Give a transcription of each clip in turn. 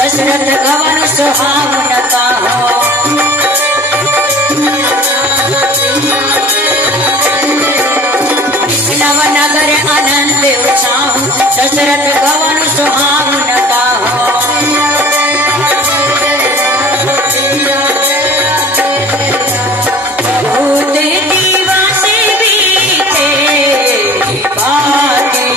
दशरथ गवन सुहावन कहो नवनगर आनंद उछाहु दशरथ गवन सुहावन कहो बहुत दिवस बीते बाटे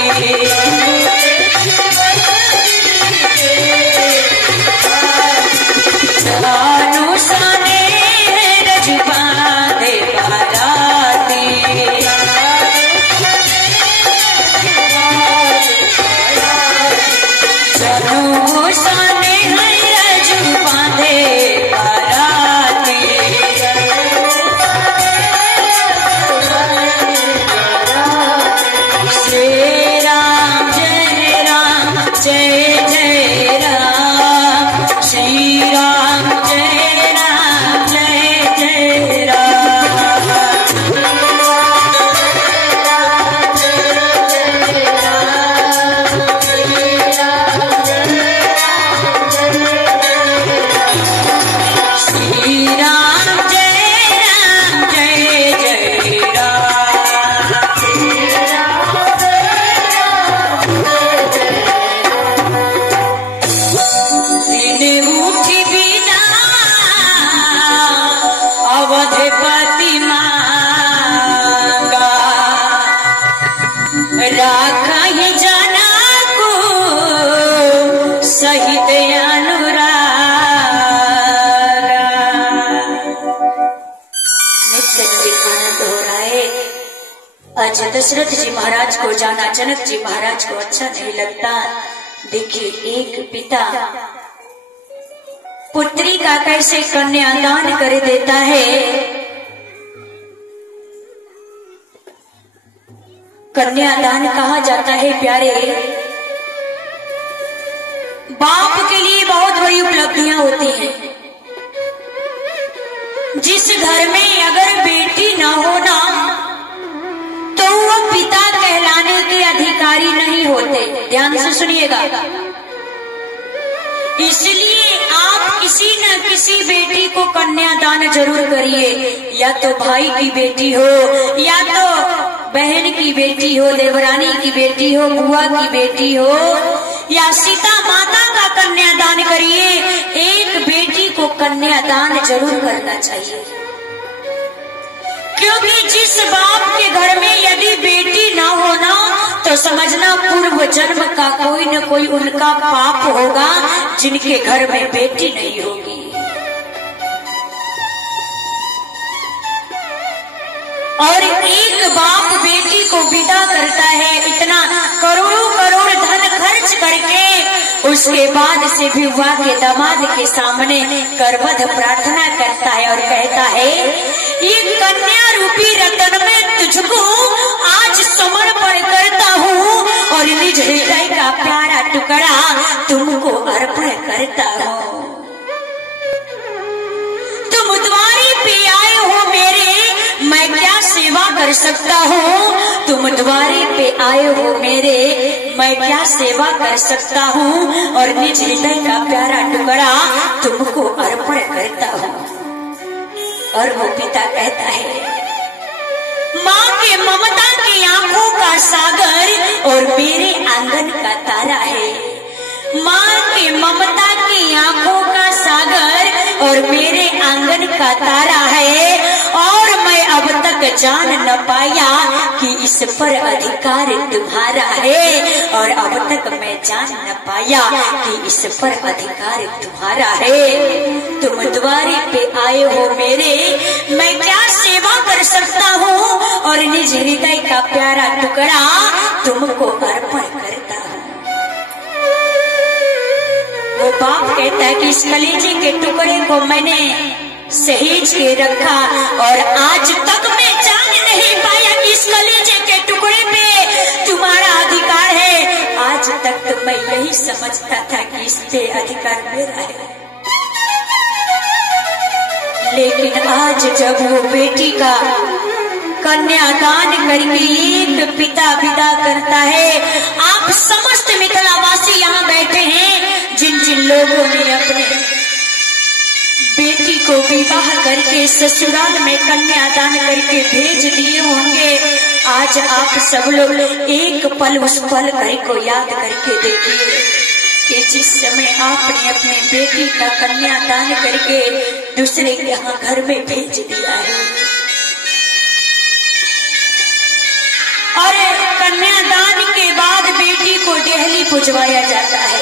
आज दशरथ जी महाराज को जाना जनक जी महाराज को अच्छा नहीं लगता। देखिए एक पिता पुत्री का कैसे कन्यादान कर देता है। कन्यादान कहा जाता है प्यारे बाप के लिए बहुत बड़ी उपलब्धियां होती हैं। जिस घर में अगर बेटी ना होना तो वो पिता कहलाने के अधिकारी नहीं होते। ध्यान से सुनिएगा। इसलिए आप किसी न किसी बेटी को कन्यादान जरूर करिए, या तो भाई की बेटी हो, या तो बहन की बेटी हो, देवरानी की बेटी हो, बुआ की बेटी हो, या सीता माता का कन्यादान करिए। एक बेटी को कन्यादान जरूर करना चाहिए, क्योंकि जिस बाप के घर में यदि बेटी ना होना तो समझना पूर्व जन्म का कोई न कोई उनका पाप होगा, जिनके घर में बेटी नहीं होगी। और एक बाप बेटी को विदा करता है, इतना करोड़ों करोड़ धन खर्च करके, उसके बाद से भी विवाह के दामाद के सामने करवध प्रार्थना करता है और कहता है, ये कन्या रूपी रतन में तुझको आज समर्पण करता हूँ और निज हृदय का प्यारा टुकड़ा तुमको अर्पण करता हूँ। तुम द्वारी पे आए हो मेरे, मैं क्या सेवा कर सकता हूँ। तुम द्वारे पे आए हो मेरे, मैं क्या सेवा कर सकता हूँ, और निज हृदय का प्यारा टुकड़ा तुमको अर्पण करता हूँ। और वो पिता कहता है, माँ के ममता की आंखों का सागर और मेरे आंगन का तारा है। माँ के ममता की आंखों का सागर और मेरे आंगन का तारा है। और मैं अब तक जान न पाया कि इस पर अधिकार तुम्हारा है, और अब तक मैं जान न पाया कि इस पर अधिकार तुम्हारा है। तुम द्वारे पे आए हो मेरे, मैं क्या सेवा कर सकता हूँ, और निज हृदय का प्यारा टुकड़ा तुमको अर्पण करता हूँ। वो बाप कहता है कि इस कलेजे के टुकड़े को मैंने सहेज के रखा, और आज तक मैं जान नहीं पाया कि इस कलेजे के टुकड़े पे तुम्हारा अधिकार है। आज तक तो मैं यही समझता था कि इस पे अधिकार मेरा है, लेकिन आज जब वो बेटी का कन्यादान करके एक पिता विदा करता है, आप समस्त मिथिलावासी यहाँ बैठे हैं, जिन जिन लोगों ने अपने बेटी को विवाह करके ससुराल में कन्यादान करके भेज दिए होंगे, आज आप सब लोग एक पल उस पल को याद करके देखिए कि जिस समय आपने अपने बेटी का कन्यादान करके दूसरे के यहाँ घर में भेज दिया है, और कन्यादान के बाद बेटी को डेहली पुजवाया जाता है,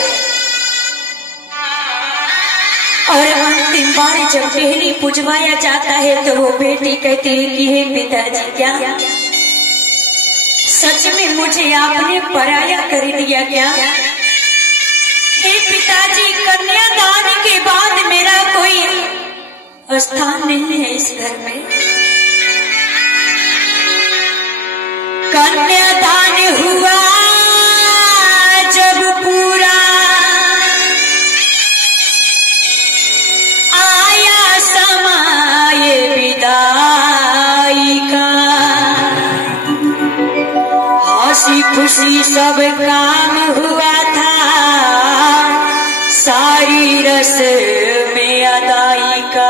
और अंतिम बार जब डेहली पुजवाया जाता है तो वो बेटी कहती है कि हे पिताजी, क्या सच में मुझे आपने पराया कर दिया क्या? हे पिताजी, कन्यादान के बाद मेरा कोई स्थान नहीं है इस घर में। कन्यादान हुआ जब पूरा, आया समय विदाई का, हंसी खुशी सब काम हुआ था, सारी रस में अदाई का।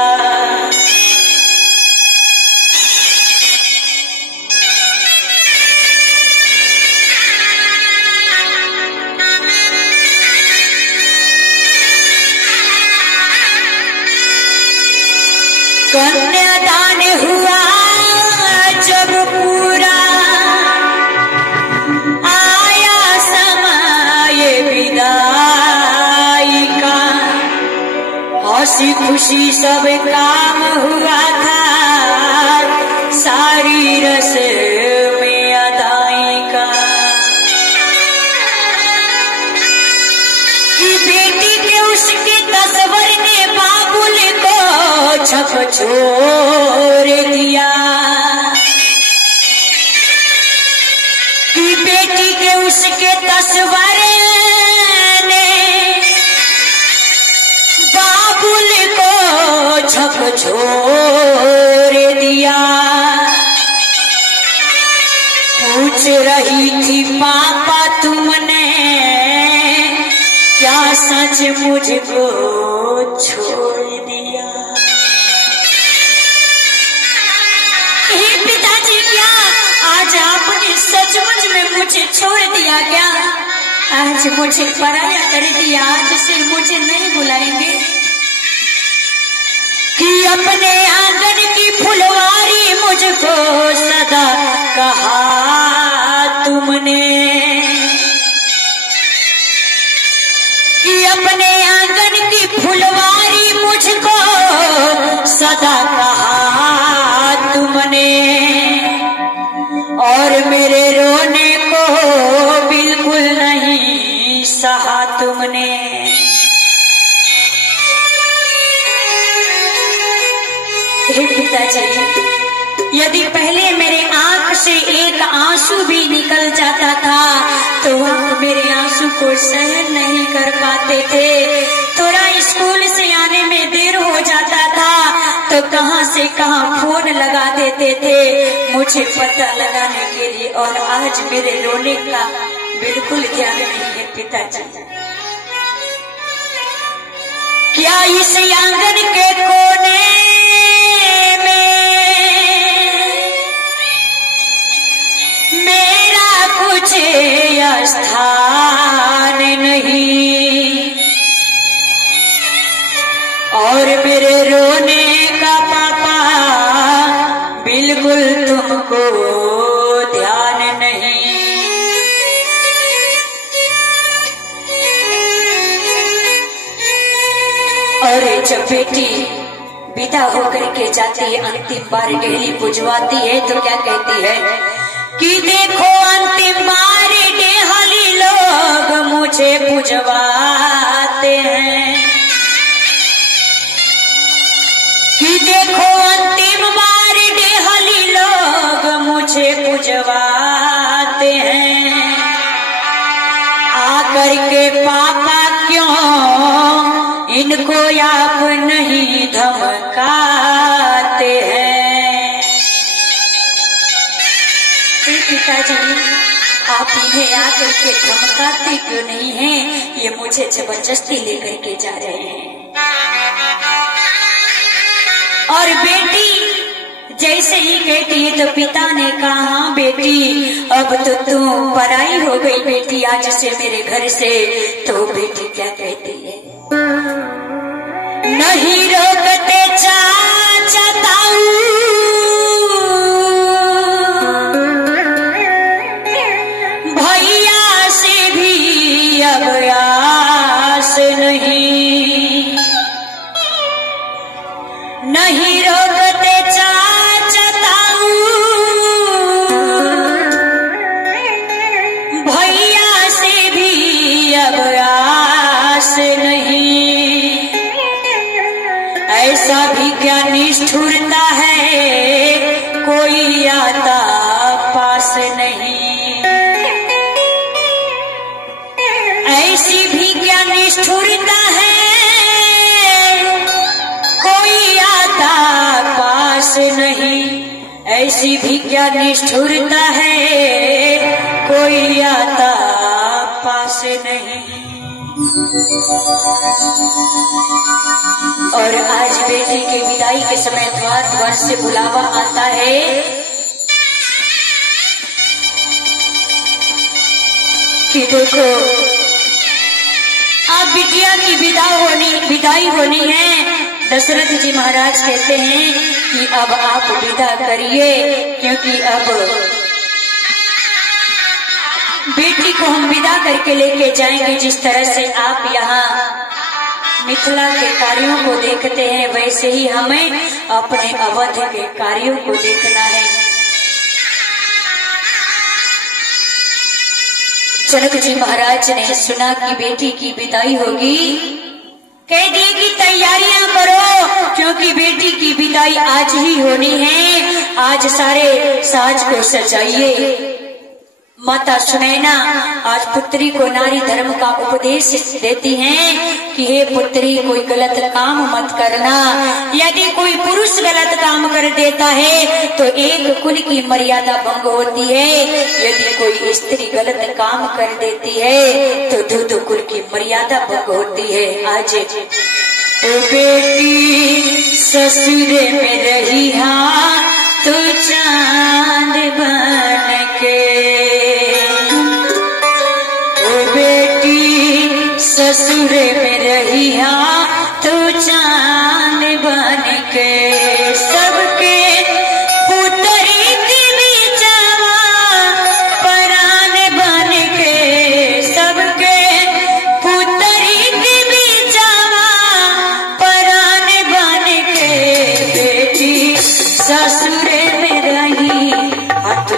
कन्यादान हुआ जब पूरा, आया समय विदाई का, हंसी खुशी सब काम हुआ था, सारी रस में अदाई का। कि बेटी के उसके तस्वर ने बाबुल को झकझोर दिया, कि बेटी के उसके तस्वर ने बाबुल को झकझोर दिया। पूछ रही थी पापा तुमने क्या सच मुझको छोड़ दिया? आज आपने सचमुच में मुझे छोड़ दिया क्या? आज मुझे पराया कर दिया, आज से मुझे नहीं बुलाएंगे? कि अपने आंगन की फुलवारी मुझको सदा कहा तुमने, कि अपने आंगन की फुलवारी मुझको सदा कहा तुमने, और मेरे रोने को बिल्कुल नहीं सहा तुमने। हे पिताजी, यदि पहले मेरे आंख से एक आंसू भी निकल जाता था तो आप मेरे आंसू को सहन नहीं कर पाते थे। थोड़ा स्कूल से आने में देर हो जाता था तो कहां से कहां फोन लगा देते थे मुझे पता लगाने के लिए, और आज मेरे रोने का बिल्कुल ध्यान नहीं है पिताजी। क्या इस आंगन के कोने मेरा कुछ स्थान नहीं, और मेरे रोने का पापा बिल्कुल तुमको ध्यान जब बेटी विदा होकर के जाती है, अंतिम बार डेहली पुजवाती है, तो क्या कहती है कि देखो अंतिम बार डेहली लोग मुझे पुजवाते हैं, कि देखो अंतिम बार डेहली लोग मुझे पुजवाते हैं, आकर के पापा क्यों इनको आप नहीं धमकाते हैं। पिताजी आप इन्हें आकर के धमकाते क्यों नहीं हैं, ये मुझे जबरदस्ती लेकर के जा रहे हैं। और बेटी जैसे ही कहती है तो पिता ने कहा बेटी अब तो तू पराई हो गई बेटी आज से मेरे घर से। तो बेटी क्या कहती है, नहीं रोकते चाचा ताऊ, भैया से भी अब आस नहीं, नहीं रोकते चाचा ताऊ, भैया से भी अब आस नहीं, ऐसा भी क्या निष्ठुरता है कोई आता पास नहीं, ऐसी भी क्या निष्ठुरता है कोई आता पास नहीं, ऐसी भी क्या निष्ठुरता है कोई आता पास नहीं। और आज बेटी के विदाई के समय द्वार द्वार से बुलावा आता है कि देखो अब बिटिया की विदाई होनी है। दशरथ जी महाराज कहते हैं कि अब आप विदा करिए, क्योंकि अब बेटी को हम विदा करके लेके जाएंगे। जिस तरह से आप यहाँ मिथिला के कार्यों को देखते हैं वैसे ही हमें अपने अवध के कार्यों को देखना है। जनक जी महाराज ने सुना कि बेटी की विदाई होगी, कह दिए कि तैयारियां करो, क्योंकि बेटी की विदाई आज ही होनी है। आज सारे साज को सजाइए। माता सुनैना आज पुत्री को नारी धर्म का उपदेश देती हैं कि हे पुत्री कोई गलत काम मत करना। यदि कोई पुरुष गलत काम कर देता है तो एक कुल की मर्यादा भंग होती है, यदि कोई स्त्री गलत काम कर देती है तो दो कुल की मर्यादा भंग होती है। आज ओ बेटी ससुरे में रही तो चांद बन के, ससुरे में रही तो चांद बन के, सबके पुतरी की बीचवा परान बन के, सबके पुतरी की बीचवा परान बन के, बेटी ससुरे में रही तो